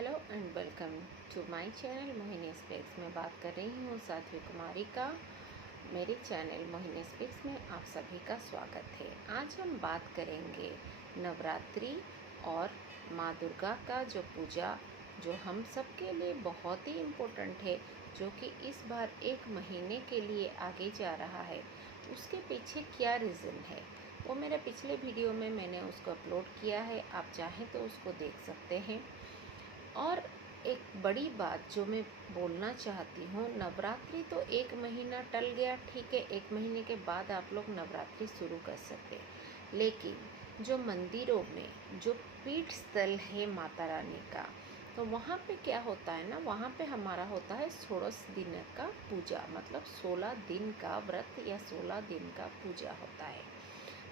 Hello and welcome to my channel Mohini speaks में बात कर रही हूँ साध्वी कुमारी का। मेरे चैनल मोहिनी स्पीक्स में आप सभी का स्वागत है। आज हम बात करेंगे नवरात्रि और माँ दुर्गा का जो पूजा जो हम सब के लिए बहुत ही इम्पोर्टेंट है, जो कि इस बार 1 महीने के लिए आगे जा रहा है। उसके पीछे क्या रीज़न है वो मेरे पिछले वीडियो में मैंने उसको अपलोड किया है, आप चाहें तो उसको देख सकते हैं। और एक बड़ी बात जो मैं बोलना चाहती हूँ, नवरात्रि तो 1 महीना टल गया, ठीक है, 1 महीने के बाद आप लोग नवरात्रि शुरू कर सकते हैं। लेकिन जो मंदिरों में जो पीठ स्थल है माता रानी का, तो वहाँ पे क्या होता है ना, वहाँ पे हमारा होता है 16 दिन का पूजा, मतलब 16 दिन का व्रत या 16 दिन का पूजा होता है।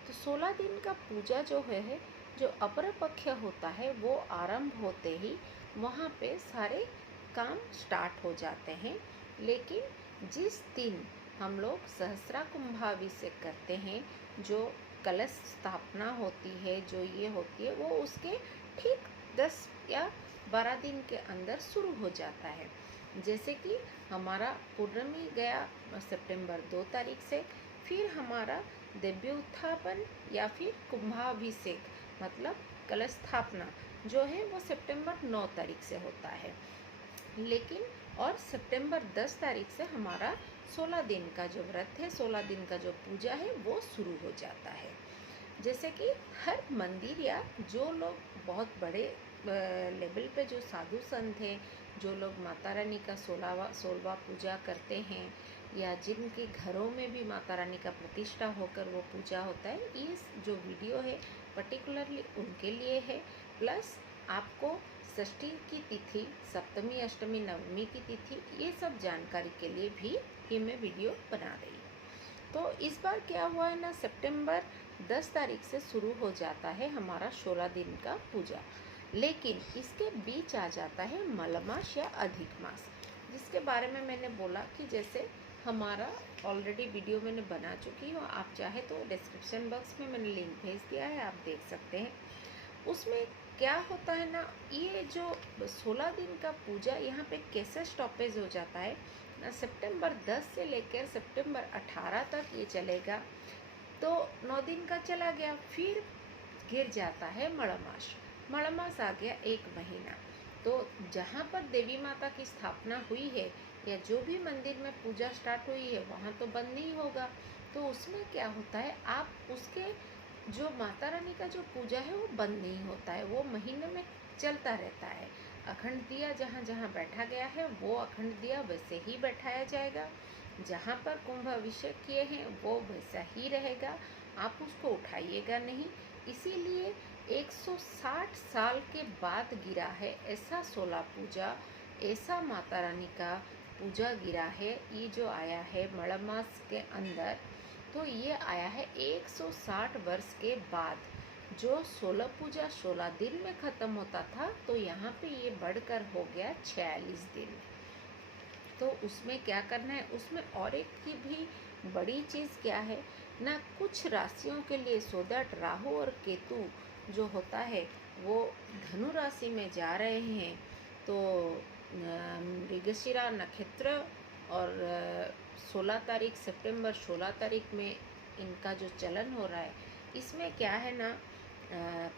तो 16 दिन का पूजा जो है, जो अपर पक्ष होता है, वो आरंभ होते ही वहाँ पे सारे काम स्टार्ट हो जाते हैं। लेकिन जिस दिन हम लोग सहस्रा कुंभाभिषेक करते हैं, जो कलश स्थापना होती है, जो ये होती है, वो उसके ठीक 10 या 12 दिन के अंदर शुरू हो जाता है। जैसे कि हमारा पूर्णमी गया सितंबर 2 तारीख से, फिर हमारा दिव्य उत्थापन या फिर कुंभाभिषेक मतलब कलश स्थापना जो है वो सितंबर 9 तारीख से होता है। लेकिन और सितंबर 10 तारीख से हमारा 16 दिन का जो व्रत है, 16 दिन का जो पूजा है, वो शुरू हो जाता है। जैसे कि हर मंदिर या जो लोग बहुत बड़े लेवल पे जो साधु संत हैं, जो लोग माता रानी का 16वां पूजा करते हैं, या जिनके घरों में भी माता रानी का प्रतिष्ठा होकर वो पूजा होता है, ये जो वीडियो है पर्टिकुलरली उनके लिए है। प्लस आपको षष्ठी की तिथि, सप्तमी, अष्टमी, नवमी की तिथि, ये सब जानकारी के लिए भी ये मैं वीडियो बना रही हूँ। तो इस बार क्या हुआ है ना, सितंबर 10 तारीख से शुरू हो जाता है हमारा 16 दिन का पूजा। लेकिन इसके बीच आ जाता है मलमास या अधिक मास, जिसके बारे में मैंने बोला कि जैसे हमारा ऑलरेडी वीडियो मैंने बना चुकी हूँ, आप चाहे तो डिस्क्रिप्शन बॉक्स में मैंने लिंक भेज दिया है, आप देख सकते हैं। उसमें क्या होता है ना, ये जो 16 दिन का पूजा यहाँ पे कैसे स्टॉपेज हो जाता है ना, सितंबर 10 से लेकर सितंबर 18 तक ये चलेगा। तो 9 दिन का चला गया, फिर गिर जाता है मड़मास। मड़मास आ गया 1 महीना। तो जहाँ पर देवी माता की स्थापना हुई है या जो भी मंदिर में पूजा स्टार्ट हुई है, वहाँ तो बंद नहीं होगा। तो उसमें क्या होता है, आप उसके जो माता रानी का जो पूजा है वो बंद नहीं होता है, वो महीने में चलता रहता है। अखंड दिया जहाँ जहाँ बैठा गया है, वो अखंड दिया वैसे ही बैठाया जाएगा। जहाँ पर कुंभ अभिषेक किए हैं वो वैसा ही रहेगा, आप उसको उठाइएगा नहीं। इसीलिए 160 साल के बाद गिरा है ऐसा 16 पूजा, ऐसा माता रानी का पूजा गिरा है, ये जो आया है मड़मास के अंदर। तो ये आया है 160 वर्ष के बाद। जो 16 पूजा 16 दिन में ख़त्म होता था, तो यहाँ पे ये बढ़कर हो गया 46 दिन। तो उसमें क्या करना है, उसमें और एक की भी बड़ी चीज़ क्या है ना, कुछ राशियों के लिए सो दैट राहु और केतु जो होता है वो धनु राशि में जा रहे हैं। तो मृगशिरा नक्षत्र और 16 तारीख सितंबर 16 तारीख में इनका जो चलन हो रहा है, इसमें क्या है ना,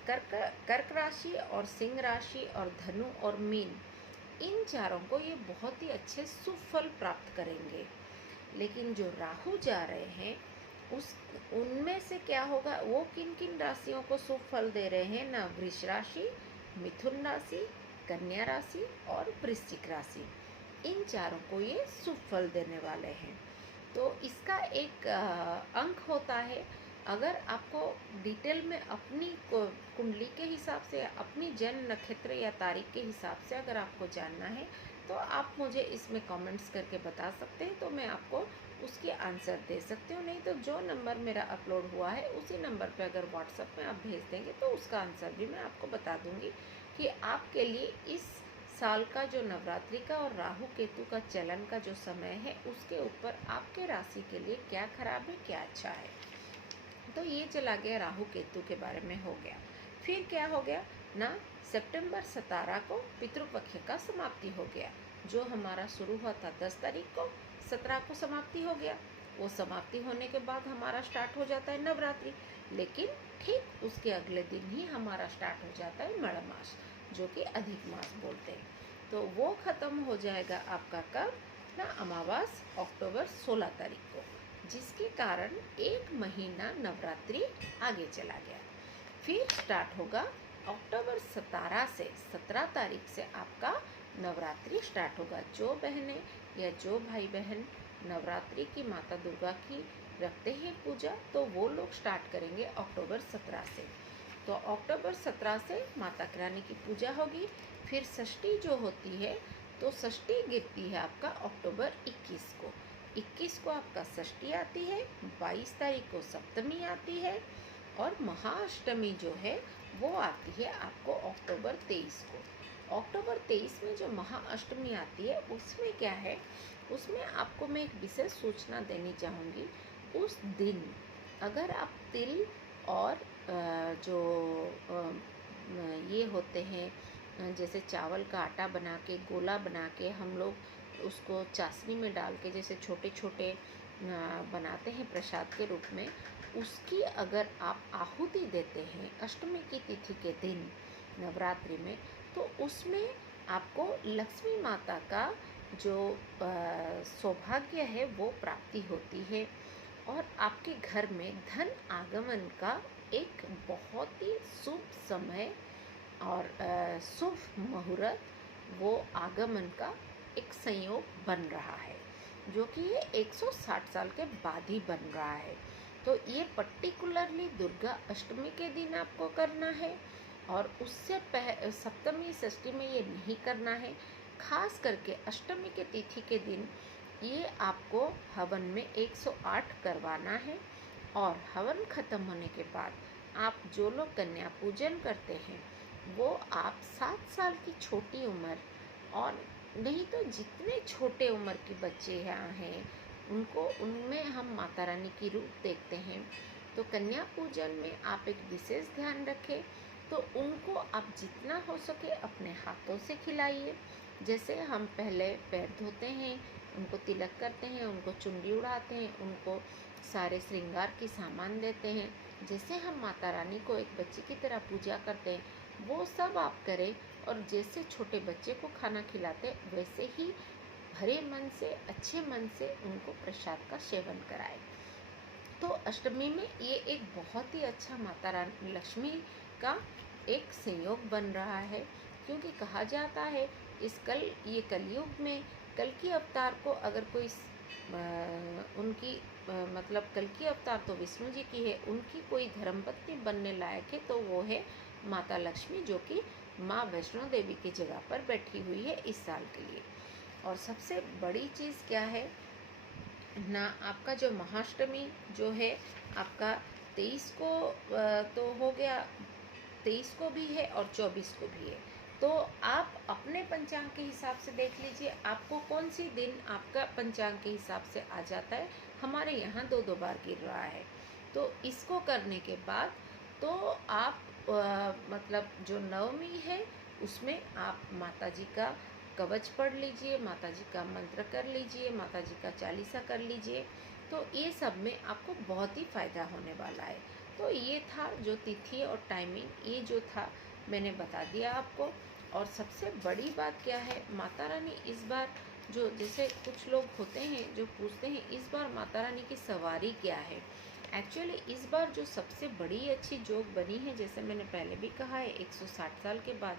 कर्क राशि और सिंह राशि और धनु और मीन, इन चारों को ये बहुत ही अच्छे शुभ फल प्राप्त करेंगे। लेकिन जो राहु जा रहे हैं उनमें से क्या होगा, वो किन किन राशियों को शुभ फल दे रहे हैं ना, वृष राशि, मिथुन राशि, कन्या राशि और वृश्चिक राशि, इन चारों को ये शुभ फल देने वाले हैं। तो इसका एक अंक होता है। अगर आपको डिटेल में अपनी कुंडली के हिसाब से, अपनी जन्म नक्षत्र या तारीख के हिसाब से अगर आपको जानना है, तो आप मुझे इसमें कमेंट्स करके बता सकते हैं, तो मैं आपको उसके आंसर दे सकती हूँ। नहीं तो जो नंबर मेरा अपलोड हुआ है उसी नंबर पे अगर व्हाट्सएप में आप भेज देंगे तो उसका आंसर भी मैं आपको बता दूँगी कि आपके लिए इस साल का जो नवरात्रि का और राहु केतु का चलन का जो समय है, उसके ऊपर आपके राशि के लिए क्या खराब है, क्या अच्छा है। तो ये चला गया राहु केतु के बारे में हो गया। फिर क्या हो गया ना, सितंबर 17 को पितृपक्ष का समाप्ति हो गया। जो हमारा शुरू हुआ था 10 तारीख को, 17 को समाप्ति हो गया। वो समाप्ति होने के बाद हमारा स्टार्ट हो जाता है नवरात्रि, लेकिन ठीक उसके अगले दिन ही हमारा स्टार्ट हो जाता है मड़ मास, जो कि अधिक मास बोलते हैं। तो वो ख़त्म हो जाएगा आपका कब ना, अमावस अक्टूबर 16 तारीख को, जिसके कारण एक महीना नवरात्रि आगे चला गया। फिर स्टार्ट होगा अक्टूबर 17 से 17 तारीख से आपका नवरात्रि स्टार्ट होगा। जो बहनें या जो भाई बहन नवरात्रि की माता दुर्गा की रखते हैं पूजा, तो वो लोग स्टार्ट करेंगे अक्टूबर 17 से। तो अक्टूबर 17 से माता रानी की पूजा होगी। फिर षष्ठी जो होती है, तो षष्ठी गिरती है आपका अक्टूबर 21 को। 21 को आपका षष्ठी आती है, 22 तारीख को सप्तमी आती है, और महाअष्टमी जो है वो आती है आपको अक्टूबर 23 को। अक्टूबर 23 में जो महाअष्टमी आती है, उसमें क्या है, उसमें आपको मैं एक विशेष सूचना देनी चाहूँगी। उस दिन अगर आप तिल और जो ये होते हैं, जैसे चावल का आटा बना के गोला बना के हम लोग उसको चाशनी में डाल के जैसे छोटे छोटे बनाते हैं प्रसाद के रूप में, उसकी अगर आप आहुति देते हैं अष्टमी की तिथि के दिन नवरात्रि में, तो उसमें आपको लक्ष्मी माता का जो सौभाग्य है वो प्राप्ति होती है, और आपके घर में धन आगमन का एक बहुत ही शुभ समय और शुभ मुहूर्त, वो आगमन का एक संयोग बन रहा है, जो कि ये 160 साल के बाद ही बन रहा है। तो ये पर्टिकुलरली दुर्गा अष्टमी के दिन आपको करना है, और उससे सप्तमी षष्ठी में ये नहीं करना है। खास करके अष्टमी के तिथि के दिन ये आपको हवन में 108 करवाना है, और हवन खत्म होने के बाद आप जो लोग कन्या पूजन करते हैं, वो आप 7 साल की छोटी उम्र, और नहीं तो जितने छोटे उम्र के बच्चे यहाँ हैं उनको, उनमें हम माता रानी की रूप देखते हैं। तो कन्या पूजन में आप एक विशेष ध्यान रखें, तो उनको आप जितना हो सके अपने हाथों से खिलाइए। जैसे हम पहले पैर धोते हैं, उनको तिलक करते हैं, उनको चुनरी उड़ाते हैं, उनको सारे श्रृंगार की सामान देते हैं, जैसे हम माता रानी को एक बच्चे की तरह पूजा करते हैं, वो सब आप करें। और जैसे छोटे बच्चे को खाना खिलाते, वैसे ही भरे मन से, अच्छे मन से उनको प्रसाद का सेवन कराएं। तो अष्टमी में ये एक बहुत ही अच्छा माता रानी लक्ष्मी का एक संयोग बन रहा है, क्योंकि कहा जाता है ये कलयुग में कल की अवतार को अगर कोई उनकी मतलब कल की अवतार तो विष्णु जी की है, उनकी कोई धर्मपत्नी बनने लायक है तो वो है माता लक्ष्मी, जो कि माँ वैष्णो देवी की जगह पर बैठी हुई है इस साल के लिए। और सबसे बड़ी चीज़ क्या है ना, आपका जो महाअष्टमी जो है आपका 23 को तो हो गया, 23 को भी है और 24 को भी है। तो आप अपने पंचांग के हिसाब से देख लीजिए आपको कौन सी दिन आपका पंचांग के हिसाब से आ जाता है। हमारे यहाँ 2-2 बार गिर रहा है। तो इसको करने के बाद तो आप मतलब जो नवमी है उसमें आप माता जी का कवच पढ़ लीजिए, माता जी का मंत्र कर लीजिए, माता जी का चालीसा कर लीजिए। तो ये सब में आपको बहुत ही फ़ायदा होने वाला है। तो ये था जो तिथि और टाइमिंग, ये जो था मैंने बता दिया आपको। और सबसे बड़ी बात क्या है, माता रानी इस बार जो, जैसे कुछ लोग होते हैं जो पूछते हैं इस बार माता रानी की सवारी क्या है। एक्चुअली इस बार जो सबसे बड़ी अच्छी जोग बनी है, जैसे मैंने पहले भी कहा है, 160 साल के बाद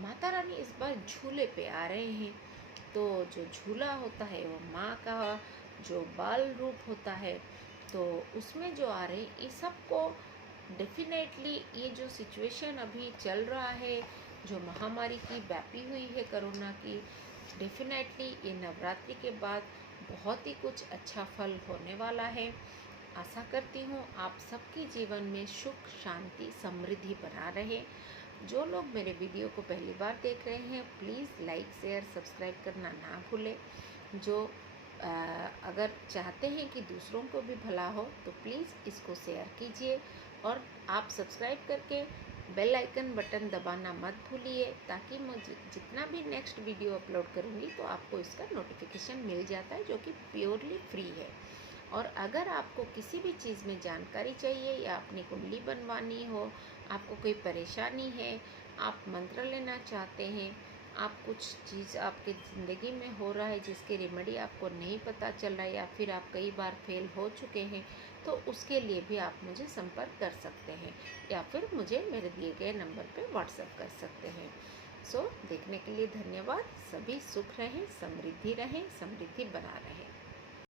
माता रानी इस बार झूले पे आ रहे हैं। तो जो झूला होता है वो माँ का जो बाल रूप होता है, तो उसमें जो आ रहे हैं, ये सबको डेफिनेटली ये जो सिचुएशन अभी चल रहा है, जो महामारी की व्यापी हुई है कोरोना की, डेफिनेटली ये नवरात्रि के बाद बहुत ही कुछ अच्छा फल होने वाला है। आशा करती हूँ आप सबके जीवन में सुख, शांति, समृद्धि बना रहे। जो लोग मेरे वीडियो को पहली बार देख रहे हैं, प्लीज़ लाइक, शेयर, सब्सक्राइब करना ना भूलें। जो अगर चाहते हैं कि दूसरों को भी भला हो, तो प्लीज़ इसको शेयर कीजिए, और आप सब्सक्राइब करके बेल आइकन बटन दबाना मत भूलिए, ताकि मुझे जितना भी नेक्स्ट वीडियो अपलोड करूँगी तो आपको इसका नोटिफिकेशन मिल जाता है, जो कि प्योरली फ्री है। और अगर आपको किसी भी चीज़ में जानकारी चाहिए या अपनी कुंडली बनवानी हो, आपको कोई परेशानी है, आप मंत्र लेना चाहते हैं, आप कुछ चीज़ आपके ज़िंदगी में हो रहा है जिसके रेमेडी आपको नहीं पता चल रहा है, या फिर आप कई बार फेल हो चुके हैं, तो उसके लिए भी आप मुझे संपर्क कर सकते हैं, या फिर मुझे मेरे दिए गए नंबर पे व्हाट्सएप कर सकते हैं। देखने के लिए धन्यवाद। सभी सुख रहें, समृद्धि रहें, समृद्धि बना रहें।